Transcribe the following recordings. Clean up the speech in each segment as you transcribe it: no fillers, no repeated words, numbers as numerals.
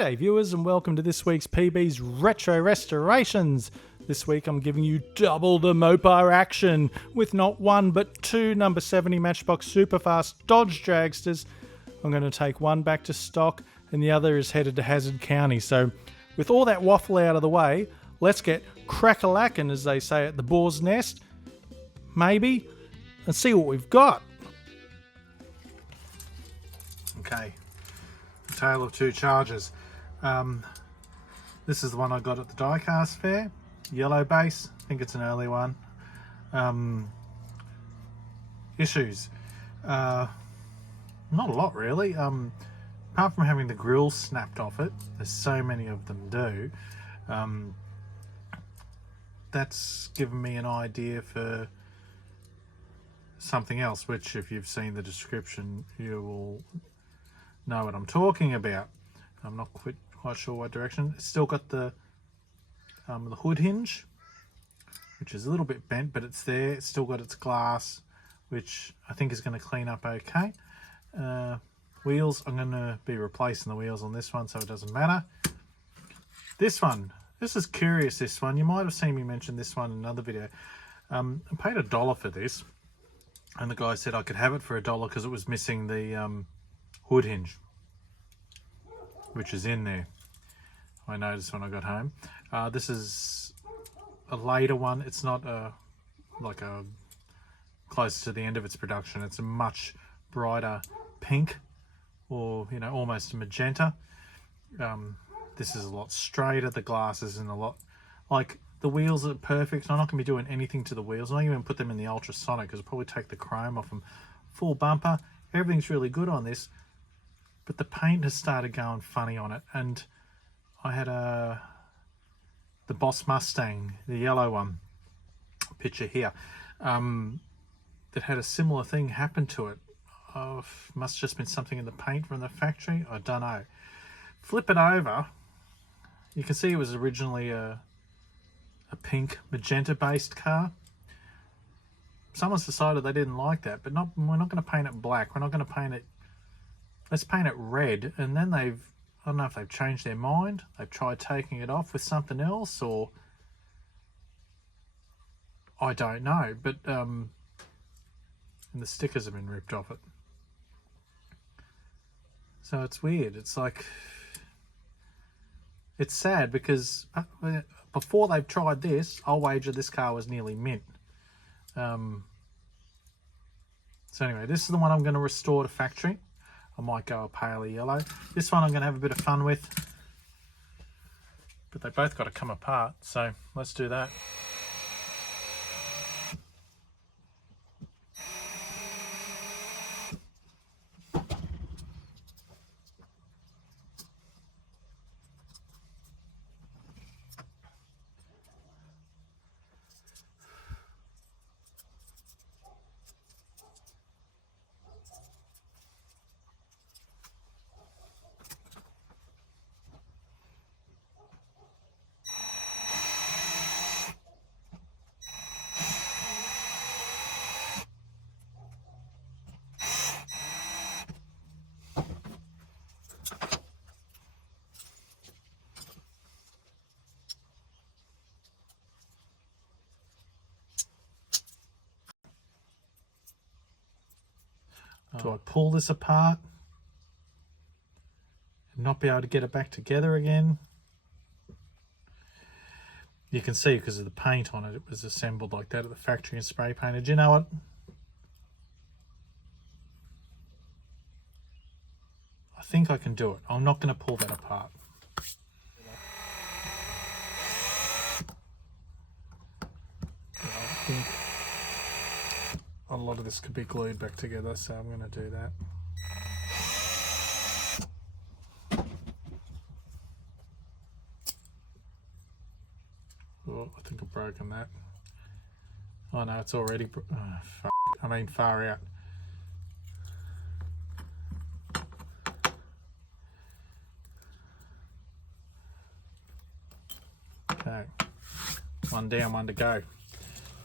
G'day viewers and welcome to this week's PB's Retro Restorations. This week I'm giving you double the Mopar action with not one but two number 70 Matchbox Superfast Dodge Dragsters. I'm going to take one back to stock and the other is headed to Hazzard County. So with all that waffle out of the way, let's get crack-a-lackin', as they say at the Boar's Nest, maybe, and see what we've got. Okay. Tale of two chargers. This is the one I got at the Diecast fair. Yellow base. I think it's an early one. Issues. Not a lot really. Apart from having the grill snapped off it, there's so many of them do. That's given me an idea for something else, which if you've seen the description you will know what I'm talking about. I'm not quite sure what direction. It's still got the hood hinge, which is a little bit bent, but it's there. It's still got its glass, which I think is going to clean up okay. Wheels, I'm going to be replacing the wheels on this one, so it doesn't matter. This one, this is curious, this one. You might have seen me mention this one in another video. I paid $1 for this, and the guy said I could have it for $1 because it was missing the hood hinge, which is in there. I noticed when I got home. This is a later one. It's not like a close to the end of its production. It's a much brighter pink, or almost a magenta. This is a lot straighter. The glass isn't a lot, like the wheels are perfect. I'm not going to be doing anything to the wheels. I'm not even put them in the ultrasonic because I'll probably take the chrome off them. Full bumper. Everything's really good on this. But the paint has started going funny on it, and I had the Boss Mustang, the yellow one, picture here, that had a similar thing happen to it. Must have just been something in the paint from the factory, I don't know. Flip it over, you can see it was originally a pink magenta based car. Someone's decided they didn't like that, but we're not going to paint it black, we're not going to paint it, let's paint it red. And then I don't know if they've changed their mind, they've tried taking it off with something else, or I don't know, but and the stickers have been ripped off it. So it's weird. It's like, it's sad because before they've tried this, I'll wager this car was nearly mint. So anyway, this is the one I'm going to restore to factory. I might go a pale yellow. This one I'm going to have a bit of fun with, but they both got to come apart, so let's do that. Do I pull this apart and not be able to get it back together again? You can see because of the paint on it, it was assembled like that at the factory and spray painted. You know what? I think I can do it. I'm not going to pull that apart. I think a lot of this could be glued back together, so I'm going to do that. Oh, I think I've broken that. Oh no, it's already, far out. Okay, one down, one to go.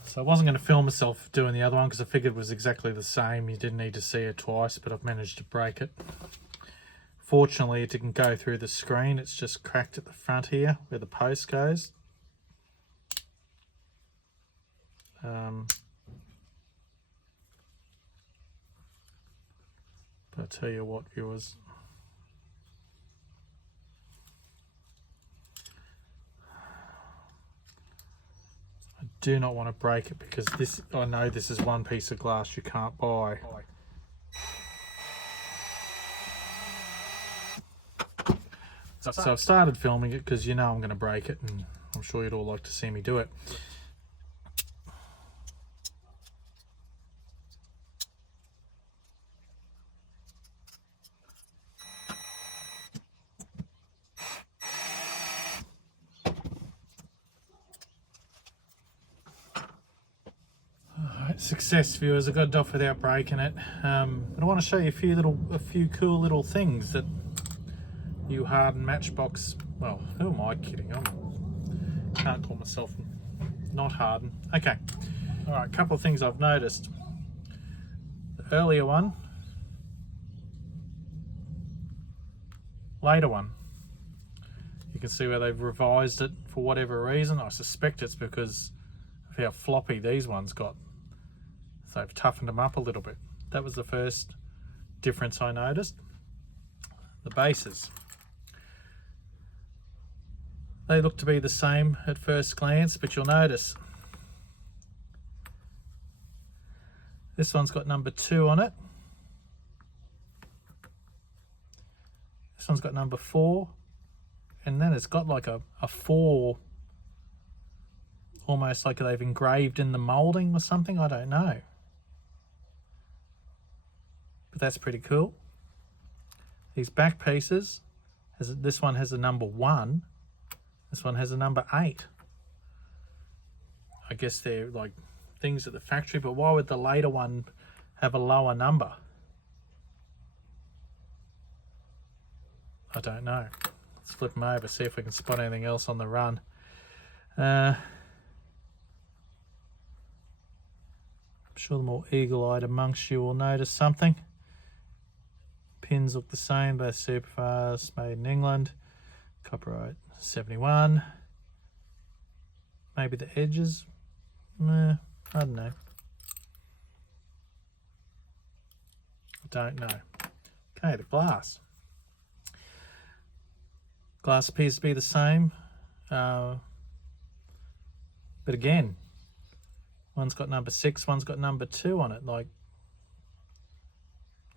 So I wasn't going to film myself doing the other one because I figured it was exactly the same. You didn't need to see it twice, but I've managed to break it. Fortunately, it didn't go through the screen. It's just cracked at the front here where the post goes. But I tell you what, viewers, I do not want to break it, because this, I know this is one piece of glass you can't buy. So I've started filming it because you know I'm going to break it, and I'm sure you'd all like to see me do it. Alright, success, viewers. I got it off without breaking it. But I want to show you a few cool little things that you hardened Matchbox, well, who am I kidding? I can't call myself not hardened. Okay, all right, a couple of things I've noticed. The earlier one, later one, you can see where they've revised it for whatever reason. I suspect it's because of how floppy these ones got. So they've toughened them up a little bit. That was the first difference I noticed. The bases. They look to be the same at first glance, but you'll notice this one's got number 2 on it. This one's got number 4, and then it's got like a 4, almost like they've engraved in the moulding or something, I don't know. But that's pretty cool. These back pieces, this one has a number 1. This one has a number 8. I guess they're like things at the factory, but why would the later one have a lower number? I don't know. Let's flip them over, see if we can spot anything else on the run. I'm sure the more eagle-eyed amongst you will notice something. Pins look the same, both Superfast, made in England. Copyright 71. Maybe the edges, I don't know. Don't know. Okay, the glass. Glass appears to be the same, but again, one's got number 6, one's got number 2 on it. Like,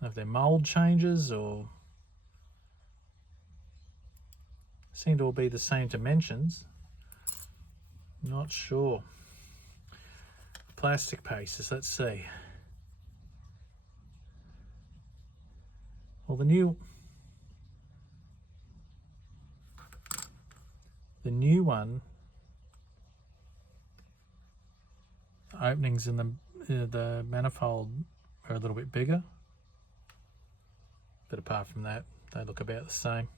if they're mold changes or seem to all be the same dimensions. Not sure. Plastic pieces, let's see. Well, the new one, the openings in the manifold are a little bit bigger, but apart from that, they look about the same.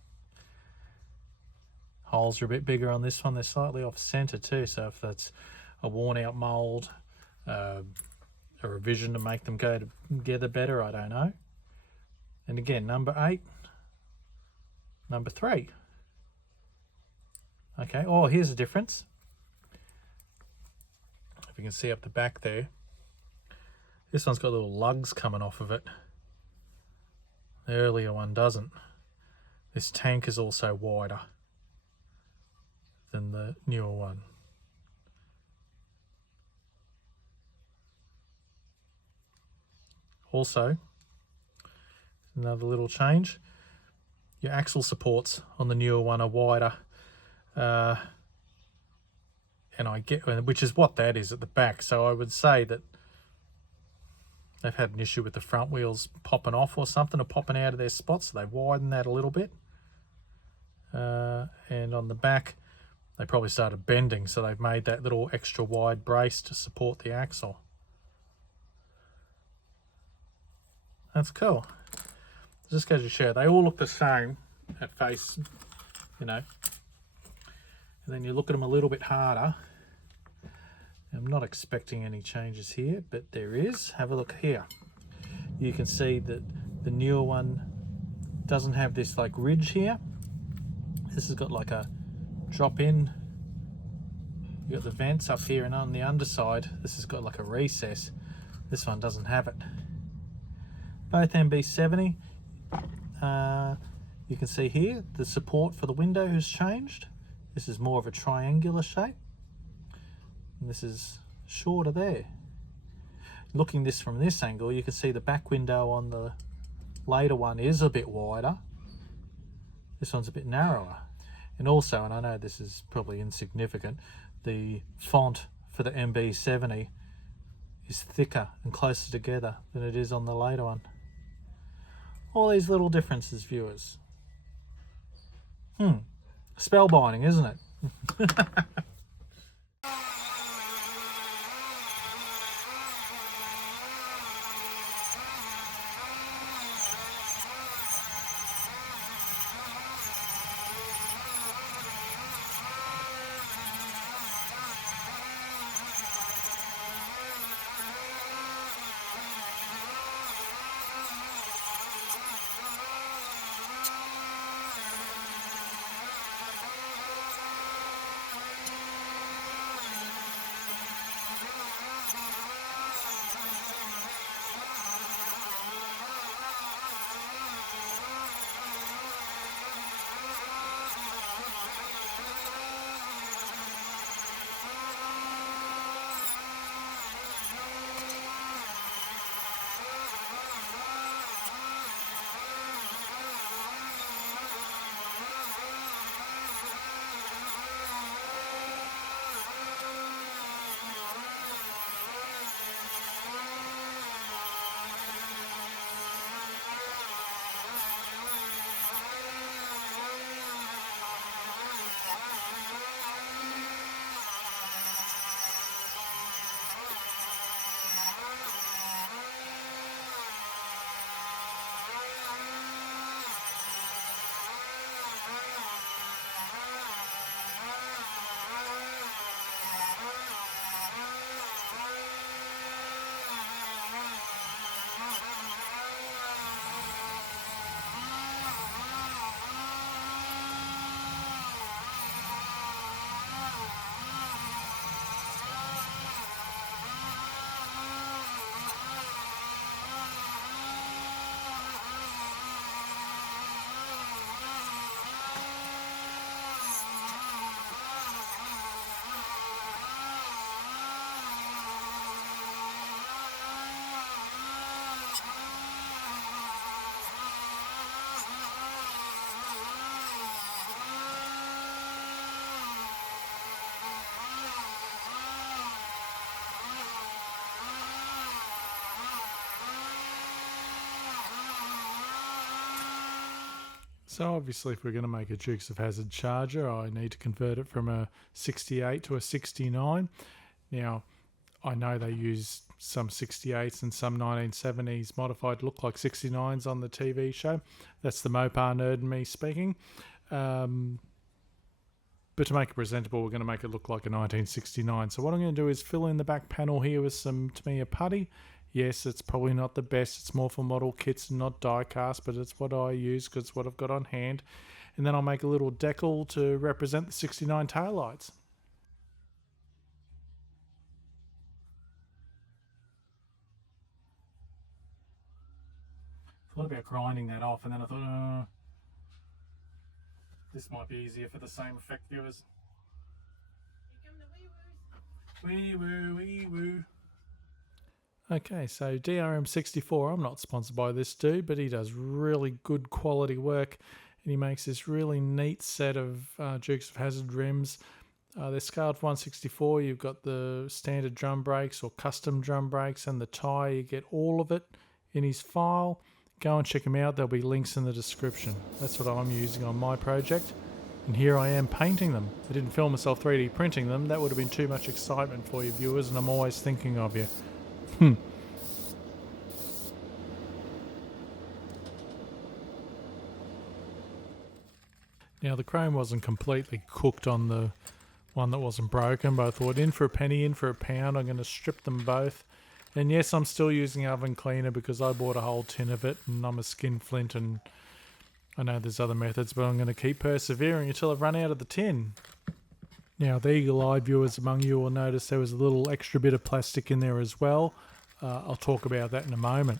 Holes are a bit bigger on this one. They're slightly off center too, so if that's a worn out mold, a revision to make them go together better, I don't know. And again, number 8, number 3. Okay, oh, here's a difference. If you can see up the back there, this one's got little lugs coming off of it. The earlier one doesn't. This tank is also wider than the newer one. Also, another little change, your axle supports on the newer one are wider, and I get, which is what that is at the back, so I would say that they've had an issue with the front wheels popping off or something, or popping out of their spots, so they've widened that a little bit. And on the back, they probably started bending, so they've made that little extra wide brace to support the axle. That's cool. Just goes to show, they all look the same at face, you know. And then you look at them a little bit harder. I'm not expecting any changes here, but there is. Have a look here. You can see that the newer one doesn't have this like ridge here. This has got like a drop in. You got the vents up here, and on the underside this has got like a recess. This one doesn't have it. Both MB70. You can see here the support for the window has changed. This is more of a triangular shape, and this is shorter there. Looking this from this angle, you can see the back window on the later one is a bit wider. This one's a bit narrower. And also, and I know this is probably insignificant, the font for the MB70 is thicker and closer together than it is on the later one. All these little differences, viewers. Spellbinding, isn't it? So obviously if we're going to make a Dukes of Hazzard charger, I need to convert it from a 68 to a 69. Now, I know they use some 68s and some 1970s modified look like 69s on the TV show. That's the Mopar nerd in me speaking. But to make it presentable, we're going to make it look like a 1969. So what I'm going to do is fill in the back panel here with some Tamiya putty. Yes, it's probably not the best. It's more for model kits and not die-cast, but it's what I use because it's what I've got on hand. And then I'll make a little decal to represent the 69 taillights. Thought about grinding that off, and then I thought, this might be easier for the same effect, viewers. Here come the wee-woos. Wee-woo, wee-woo. Okay, so DRM64, I'm not sponsored by this dude, but he does really good quality work, and he makes this really neat set of Dukes of Hazzard rims. They're scaled for 1/64. You've got the standard drum brakes or custom drum brakes and the tyre. You get all of it in his file. Go and check him out. There'll be links in the description. That's what I'm using on my project. And here I am painting them. I didn't film myself 3D printing them. That would have been too much excitement for you viewers, and I'm always thinking of you. Now the chrome wasn't completely cooked on the one that wasn't broken, but I thought in for a penny, in for a pound. I'm going to strip them both. And yes, I'm still using oven cleaner because I bought a whole tin of it, and I'm a skinflint and I know there's other methods, but I'm going to keep persevering until I've run out of the tin. Now, the eagle-eyed viewers among you will notice there was a little extra bit of plastic in there as well. I'll talk about that in a moment.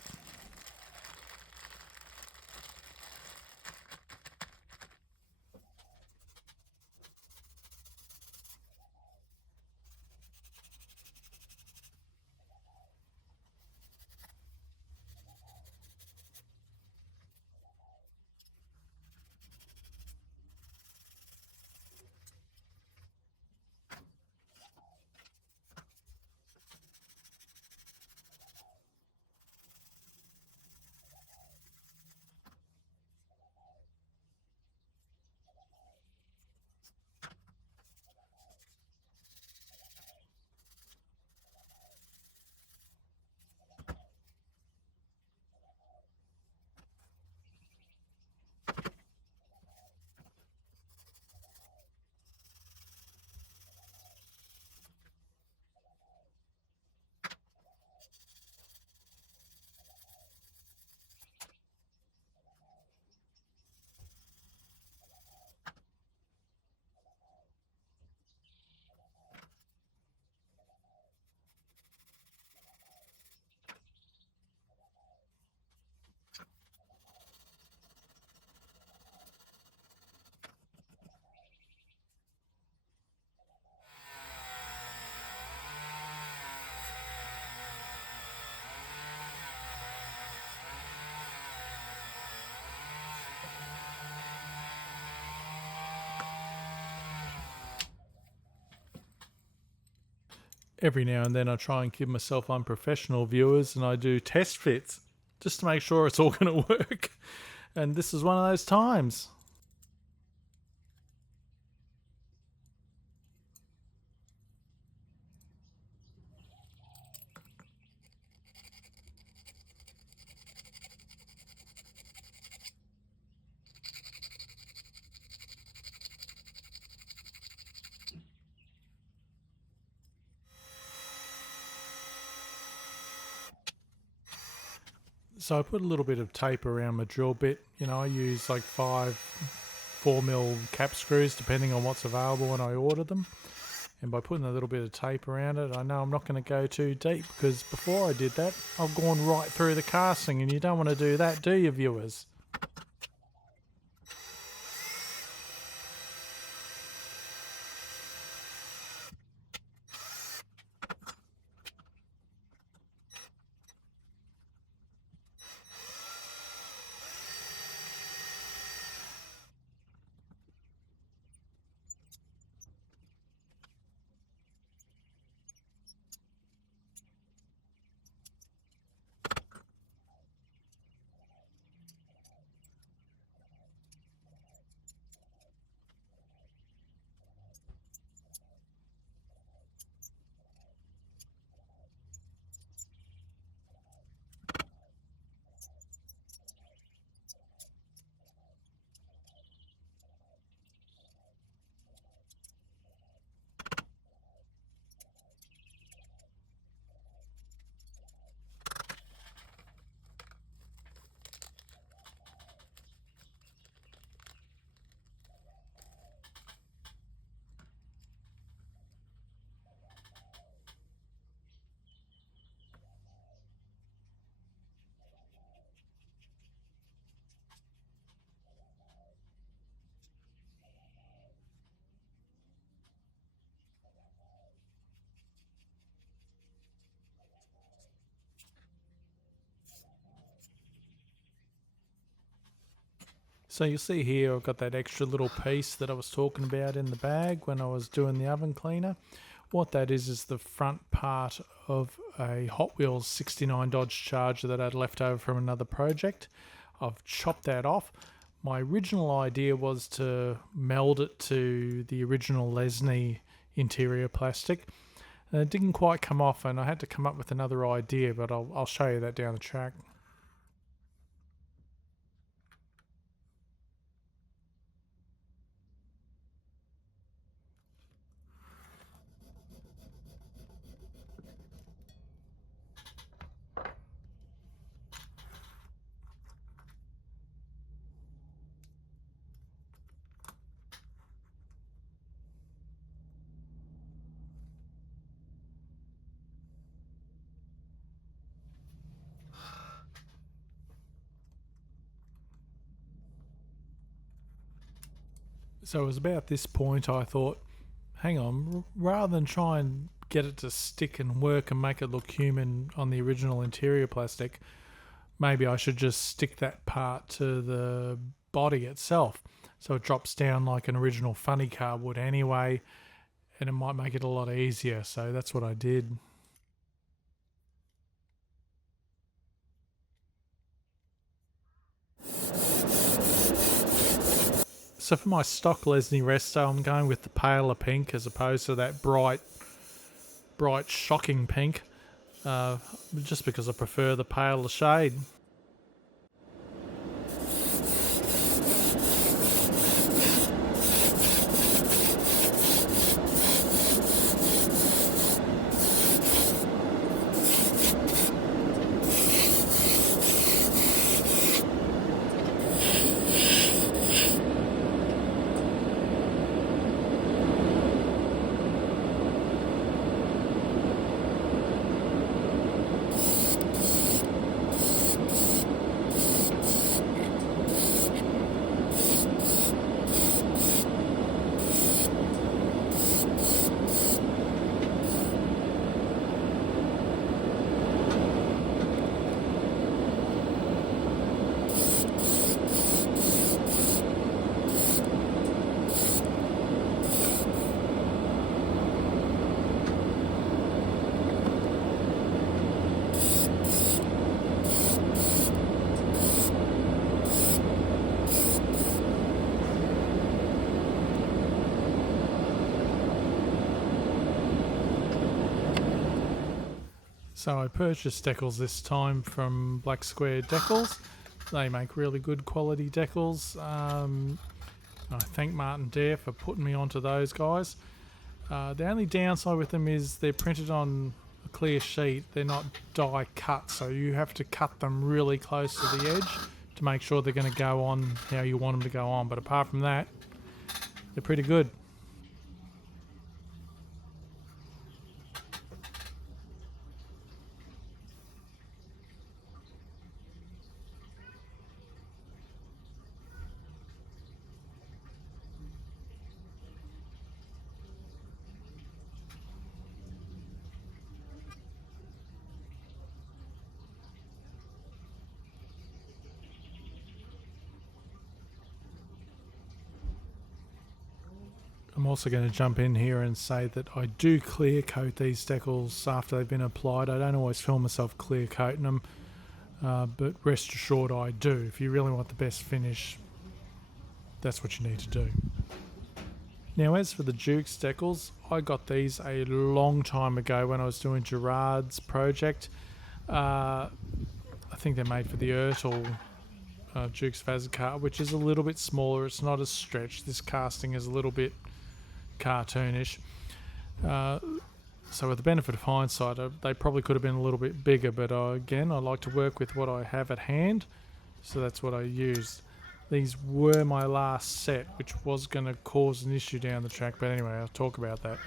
Every now and then I try and keep myself unprofessional, viewers, and I do test fits just to make sure it's all going to work. And this is one of those times. So I put a little bit of tape around my drill bit. You know, I use like 4mm cap screws depending on what's available when I order them. And by putting a little bit of tape around it, I know I'm not going to go too deep, because before I did that, I've gone right through the casting, and you don't want to do that, do you, viewers? So you see here I've got that extra little piece that I was talking about in the bag when I was doing the oven cleaner. What that is the front part of a Hot Wheels 69 Dodge Charger that I'd left over from another project. I've chopped that off. My original idea was to meld it to the original Lesney interior plastic. And it didn't quite come off, and I had to come up with another idea, but I'll show you that down the track. So it was about this point I thought, hang on, rather than try and get it to stick and work and make it look human on the original interior plastic, maybe I should just stick that part to the body itself. So it drops down like an original funny car would anyway, and it might make it a lot easier. So that's what I did. So for my stock Lesney Resto, I'm going with the paler pink as opposed to that bright, shocking pink, just because I prefer the paler shade. So I purchased decals this time from Black Square Decals. They make really good quality decals. I thank Martin Dare for putting me onto those guys. The only downside with them is they're printed on a clear sheet. They're not die cut, so you have to cut them really close to the edge to make sure they're going to go on how you want them to go on. But apart from that, they're pretty good. I'm also going to jump in here and say that I do clear coat these decals after they've been applied. I don't always film myself clear coating them, but rest assured I do. If you really want the best finish, that's what you need to do. Now as for the Dukes decals, I got these a long time ago when I was doing Gerard's project. I think they're made for the Ertl Dukes of Hazzard car, which is a little bit smaller. It's not as stretched. This casting is a little bit cartoonish. So with the benefit of hindsight, they probably could have been a little bit bigger, but again, I like to work with what I have at hand, so that's what I used. These were my last set, which was going to cause an issue down the track, but anyway, I'll talk about that.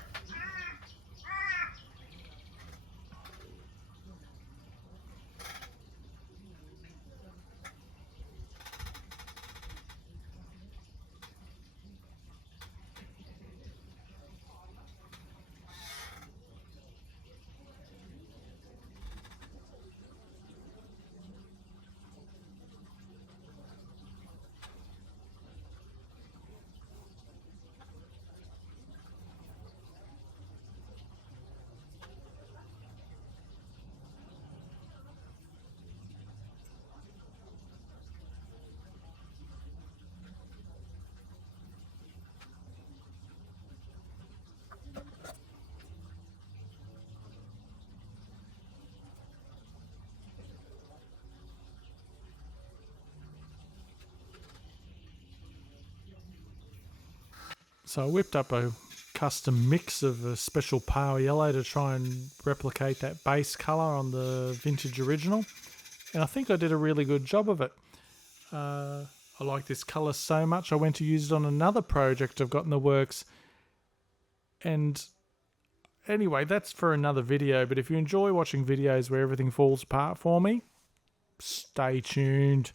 So I whipped up a custom mix of a special pale yellow to try and replicate that base colour on the vintage original, and I think I did a really good job of it. I like this colour so much I went to use it on another project I've got in the works, and anyway, that's for another video. But if you enjoy watching videos where everything falls apart for me, stay tuned.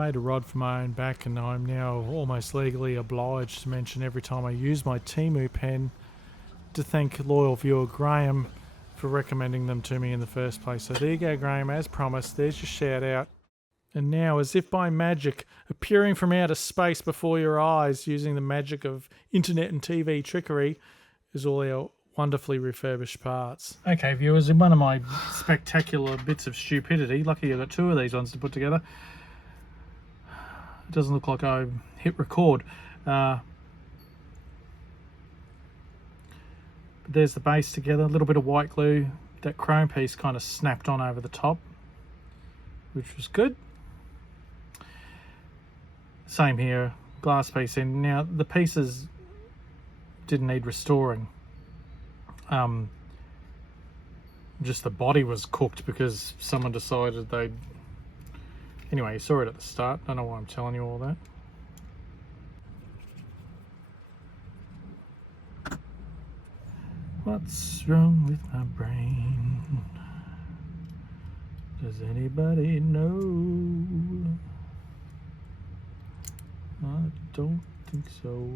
made a rod for my own back, and I'm now almost legally obliged to mention every time I use my Temu pen to thank loyal viewer Graham for recommending them to me in the first place. So there you go, Graham, as promised, there's your shout out. And now, as if by magic, appearing from outer space before your eyes using the magic of internet and TV trickery, is all our wonderfully refurbished parts. Okay, viewers, in one of my spectacular bits of stupidity, lucky I got two of these ones to put together. It doesn't look like I hit record. But there's the base together, a little bit of white glue. That chrome piece kind of snapped on over the top, which was good. Same here, glass piece in. Now the pieces didn't need restoring. Just the body was cooked because someone decided they'd... Anyway, you saw it at the start. Don't know why I'm telling you all that. What's wrong with my brain? Does anybody know? I don't think so.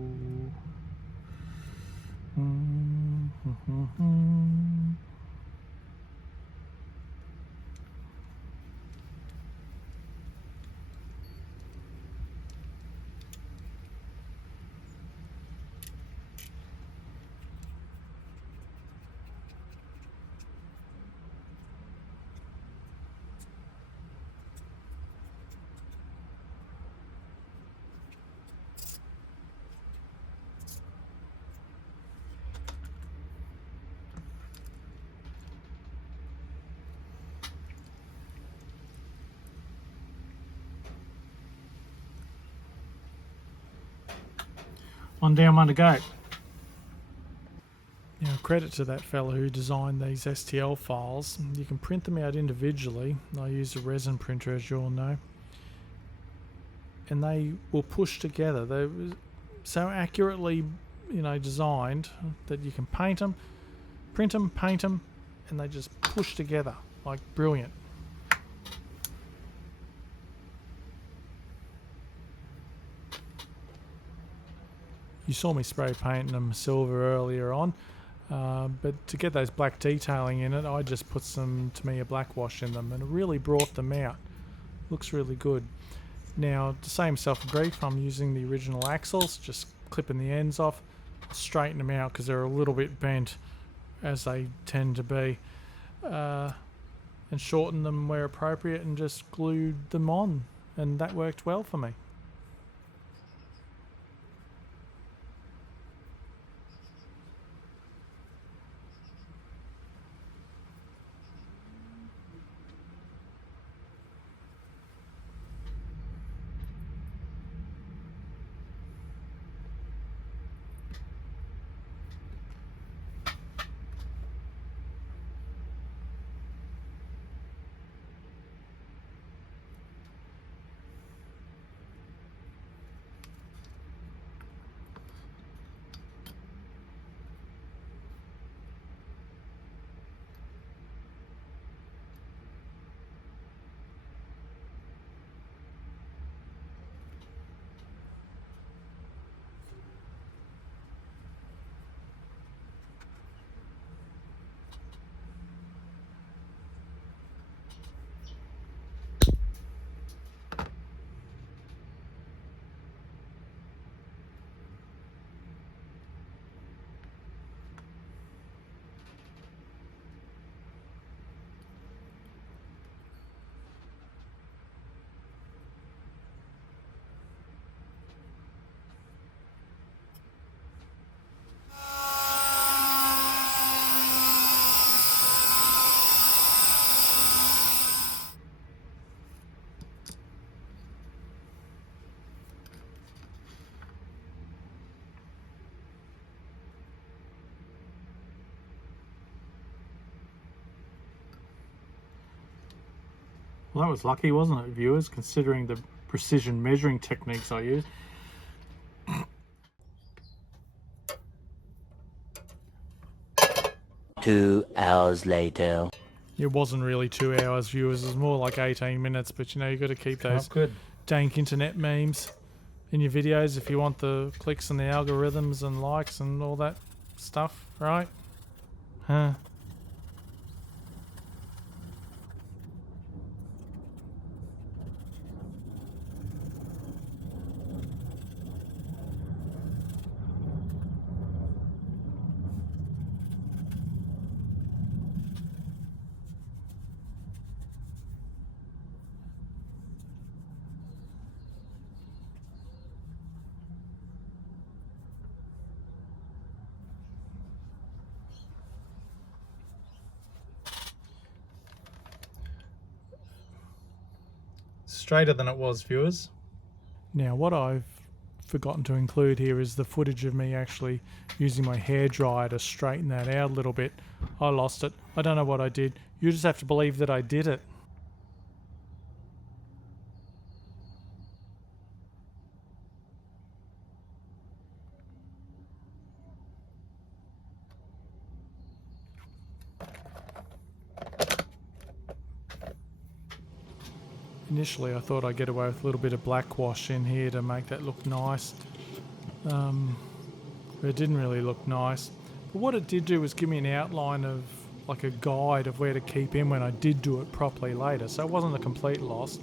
One down, one to go. Now, credit to that fellow who designed these STL files. You can print them out individually. I use a resin printer, as you all know. And they will push together. They're so accurately, designed that you can paint them, print them, paint them, and they just push together. Like, brilliant. You saw me spray painting them silver earlier on, but to get those black detailing in it, I just put some Tamiya black wash in them and it really brought them out. Looks really good. Now, to save myself a grief, I'm using the original axles, just clipping the ends off, straighten them out because they're a little bit bent, as they tend to be, and shorten them where appropriate and just glued them on, and that worked well for me. Well, that was lucky, wasn't it, viewers, considering the precision measuring techniques I used. 2 hours later. It wasn't really 2 hours, viewers. It was more like 18 minutes, but you've got to keep those dank internet memes in your videos if you want the clicks and the algorithms and likes and all that stuff, right? Huh. Straighter than it was, viewers. Now what I've forgotten to include here is the footage of me actually using my hairdryer to straighten that out a little bit. I lost it. I don't know what I did. You just have to believe that I did it. Initially I thought I'd get away with a little bit of black wash in here to make that look nice. But it didn't really look nice. But what it did do was give me an outline of, like a guide of where to keep in when I did do it properly later. So it wasn't a complete loss.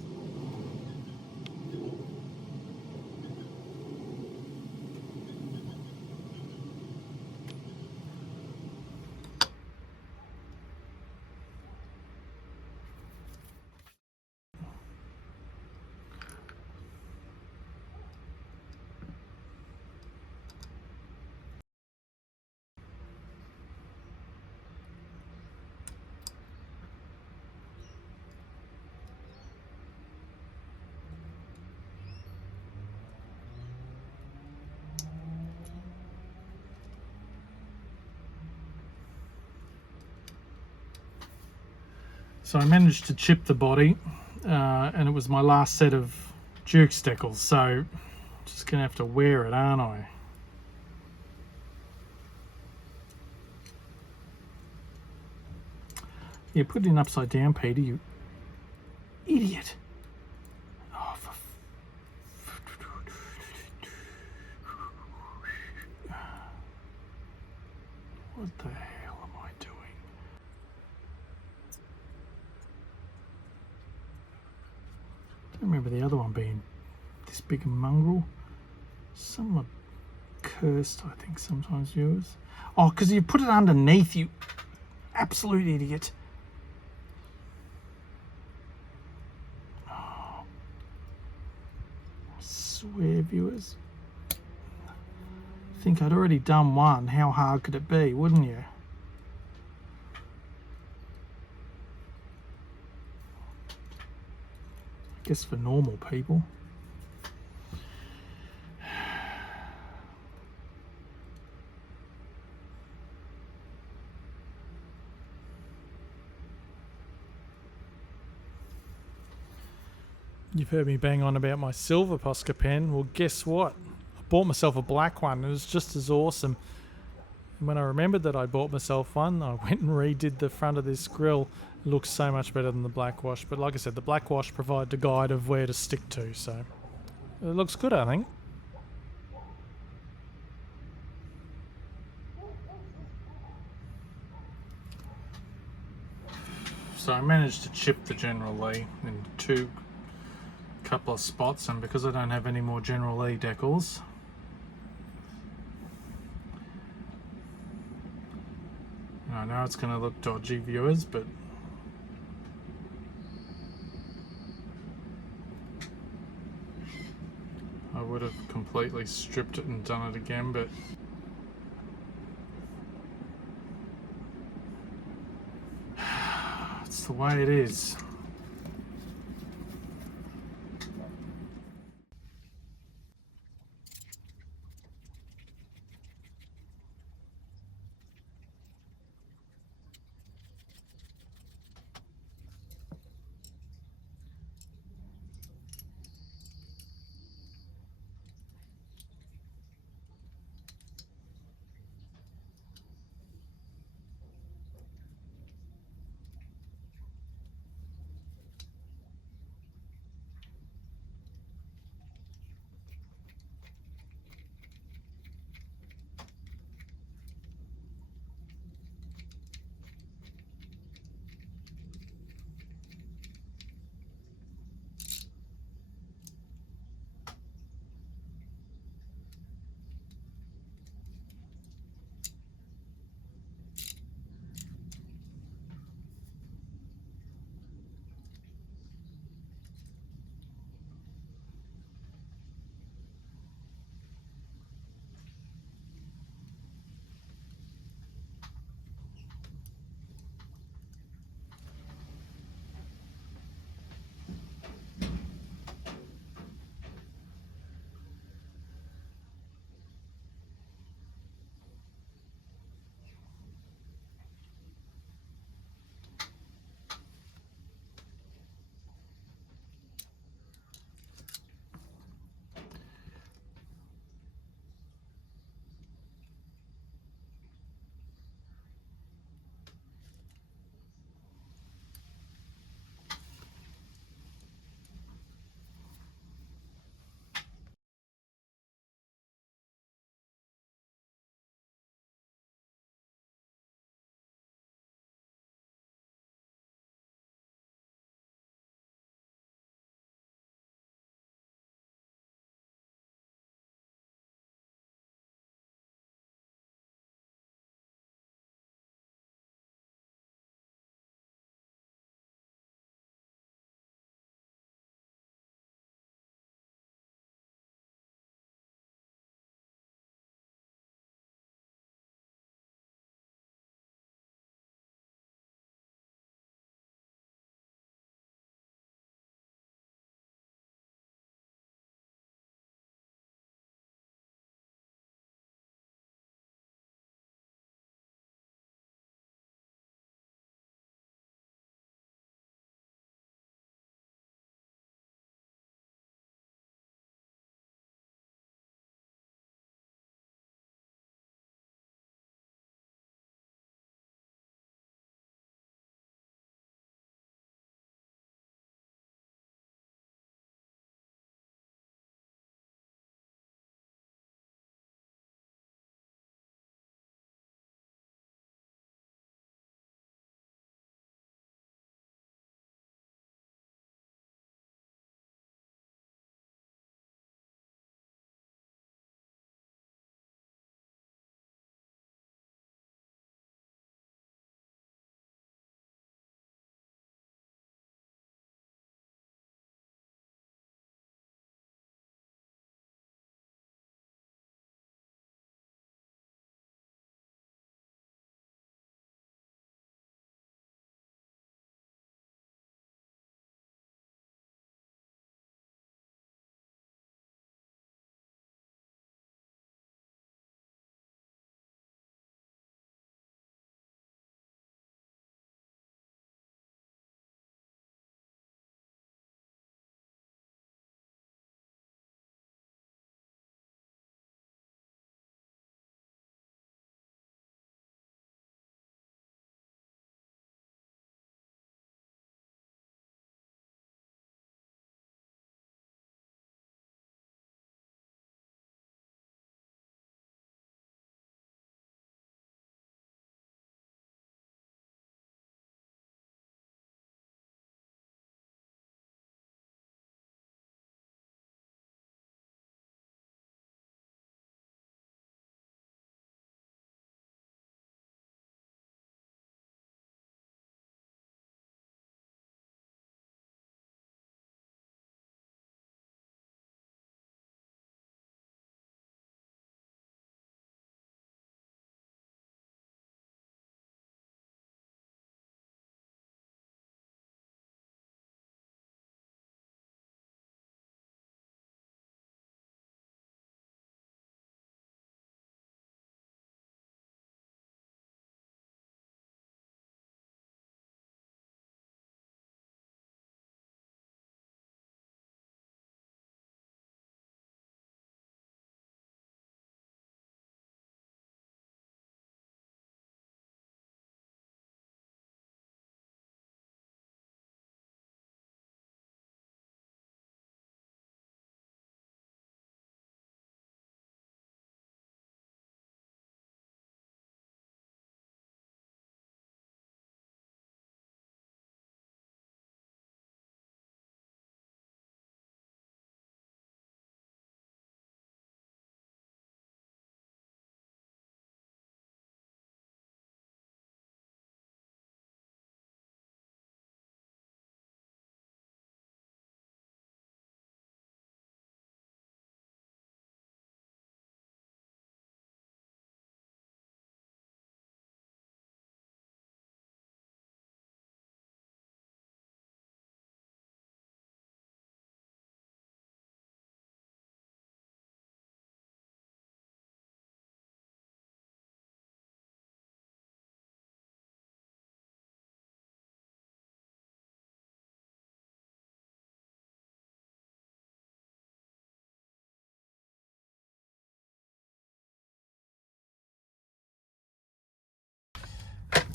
So I managed to chip the body, and it was my last set of Dukes decals, so just gonna have to wear it, aren't I? Yeah, put it in upside down, Peter, you idiot. Oh, what the hell am I doing? I don't remember the other one being this big a mongrel. Some are cursed, I think, sometimes, viewers. Oh, because you put it underneath, you absolute idiot. Oh, I swear, viewers. I think I'd already done one. How hard could it be, wouldn't you? I guess for normal people. You've heard me bang on about my silver Posca pen. Well, guess what? I bought myself a black one. It was just as awesome. And when I remembered that I bought myself one, I went and redid the front of this grill. It looks so much better than the black wash. But like I said, the black wash provided a guide of where to stick to. So it looks good, I think. So I managed to chip the General Lee in couple of spots, and because I don't have any more General Lee decals, I know it's going to look dodgy, viewers, but I would have completely stripped it and done it again, but it's the way it is.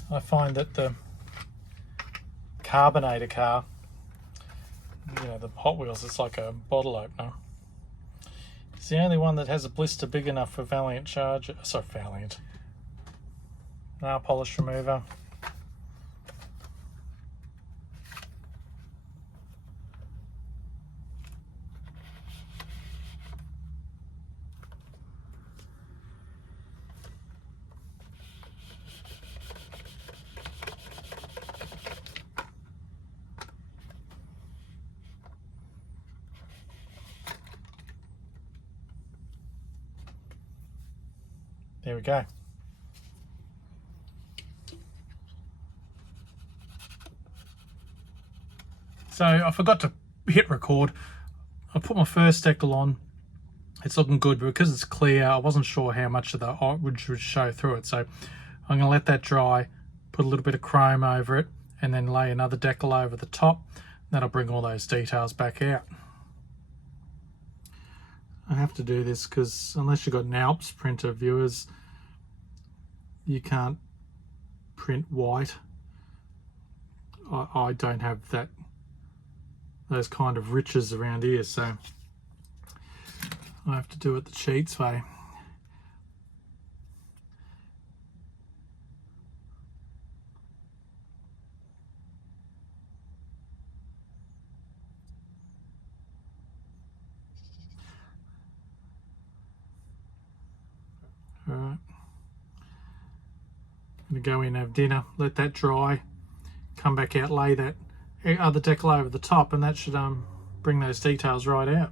I find that the carbonator car, you know, the Hot Wheels, it's like a bottle opener. It's the only one that has a blister big enough for Valiant charger. Sorry, Valiant. Nail polish remover. There we go. So I forgot to hit record. I put my first decal on. It's looking good, but because it's clear, I wasn't sure how much of the orange would show through it. So I'm going to let that dry, put a little bit of chrome over it, and then lay another decal over the top. That'll bring all those details back out. I have to do this because unless you've got an Alps printer, viewers, you can't print white. I don't have those kind of riches around here, so I have to do it the cheats way. All right. I'm going to go in, have dinner, let that dry, come back out, lay that other decal over the top, and that should bring those details right out.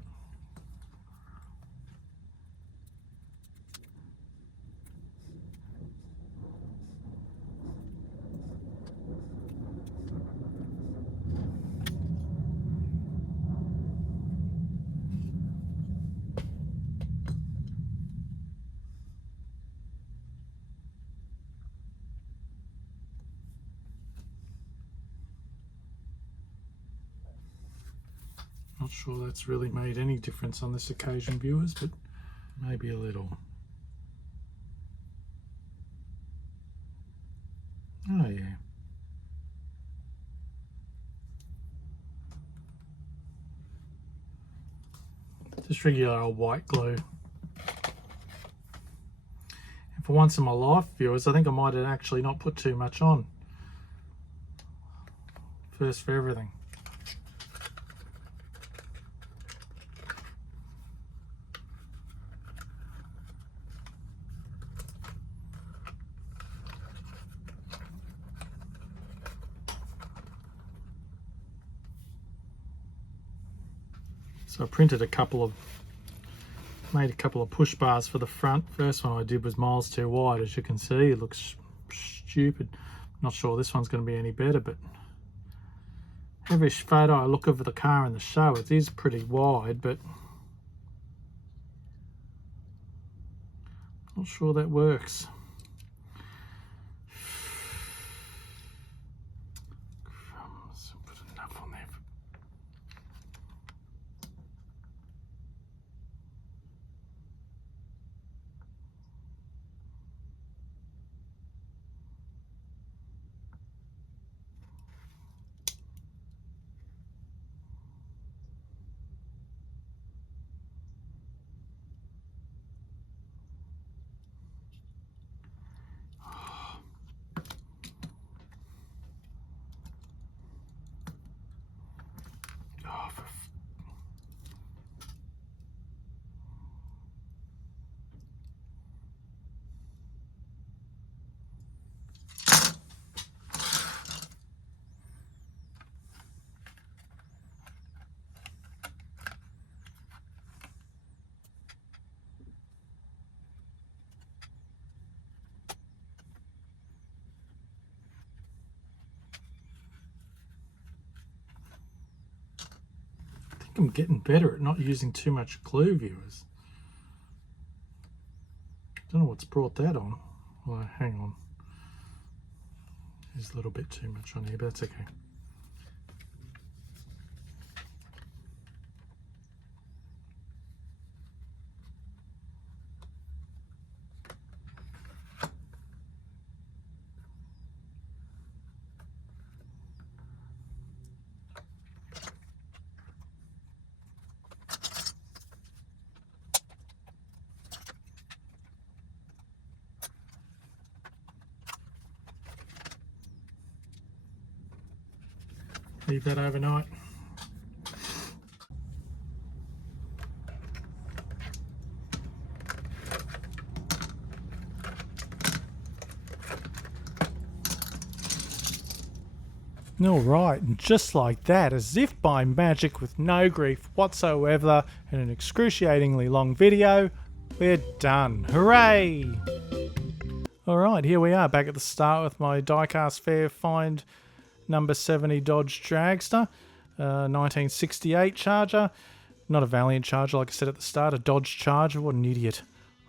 Not sure that's really made any difference on this occasion, viewers, but maybe a little. Oh yeah. Just regular old white glue. And for once in my life, viewers, I think I might have actually not put too much on. First for everything. So I printed made a couple of push bars for the front. First one I did was miles too wide, as you can see. It looks stupid. Not sure this one's going to be any better, but every photo I look over the car in the show, it is pretty wide, but not sure that works. Put enough on there. I'm getting better at not using too much glue, viewers. Don't know what's brought that on. Well, hang on. There's a little bit too much on here, but that's okay. Leave that overnight. Alright, and just like that, as if by magic with no grief whatsoever and an excruciatingly long video, we're done. Hooray! Alright, here we are back at the start with my Diecast Fair Find number 70 Dodge Dragster, 1968 Charger. Not a Valiant Charger like I said at the start, a Dodge Charger. What an idiot.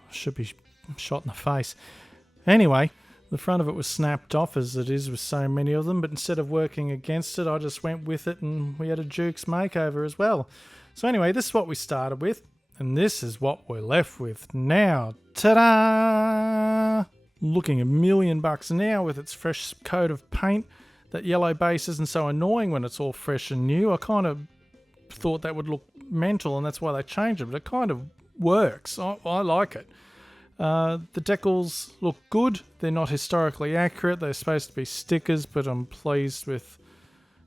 I should be shot in the face. Anyway, the front of it was snapped off as it is with so many of them, but instead of working against it, I just went with it and we had a Dukes makeover as well. So anyway, this is what we started with, and this is what we're left with now. Ta-da! Looking $1,000,000 now with its fresh coat of paint. That yellow base isn't so annoying when it's all fresh and new. I kind of thought that would look mental and that's why they changed it, but it kind of works. I like it. The decals look good. They're not historically accurate. They're supposed to be stickers, but I'm pleased with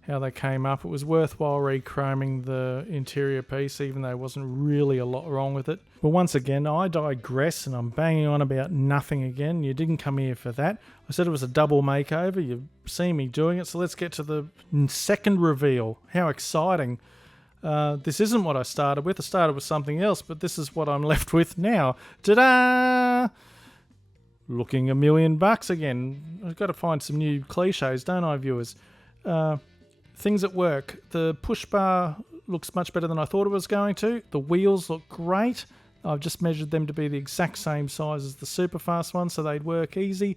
how they came up. It was worthwhile re-chroming the interior piece, even though there wasn't really a lot wrong with it. But once again, I digress and I'm banging on about nothing again. You didn't come here for that. I said it was a double makeover. You've seen me doing it, so let's get to the second reveal. How exciting. This isn't what I started with. I started with something else, but this is what I'm left with now. Ta-da! Looking $1,000,000 again. I've got to find some new cliches, don't I, viewers? Things at work. The push bar looks much better than I thought it was going to. The wheels look great. I've just measured them to be the exact same size as the Superfast ones, so they'd work easy.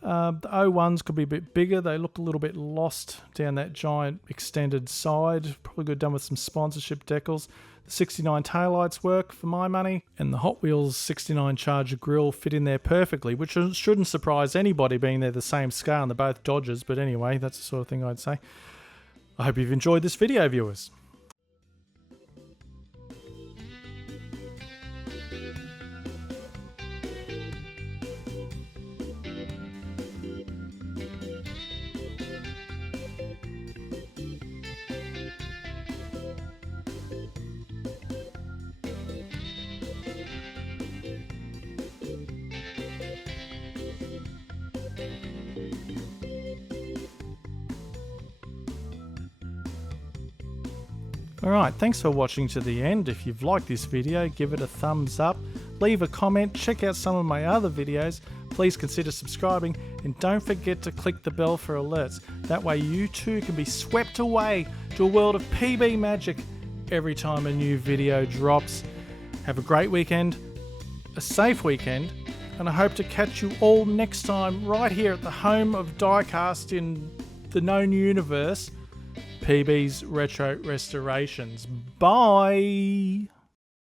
The O1s could be a bit bigger. They look a little bit lost down that giant extended side. Probably could have done with some sponsorship decals. The 69 taillights work for my money. And the Hot Wheels 69 Charger grille fit in there perfectly, which shouldn't surprise anybody being they're the same scale and they're both Dodges. But anyway, that's the sort of thing I'd say. I hope you've enjoyed this video, viewers. Alright, thanks for watching to the end. If you've liked this video, give it a thumbs up, leave a comment, check out some of my other videos, please consider subscribing, and don't forget to click the bell for alerts. That way you too can be swept away to a world of PB magic every time a new video drops. Have a great weekend, a safe weekend, and I hope to catch you all next time right here at the home of Diecast in the known universe, PB's Retro Restorations. Bye!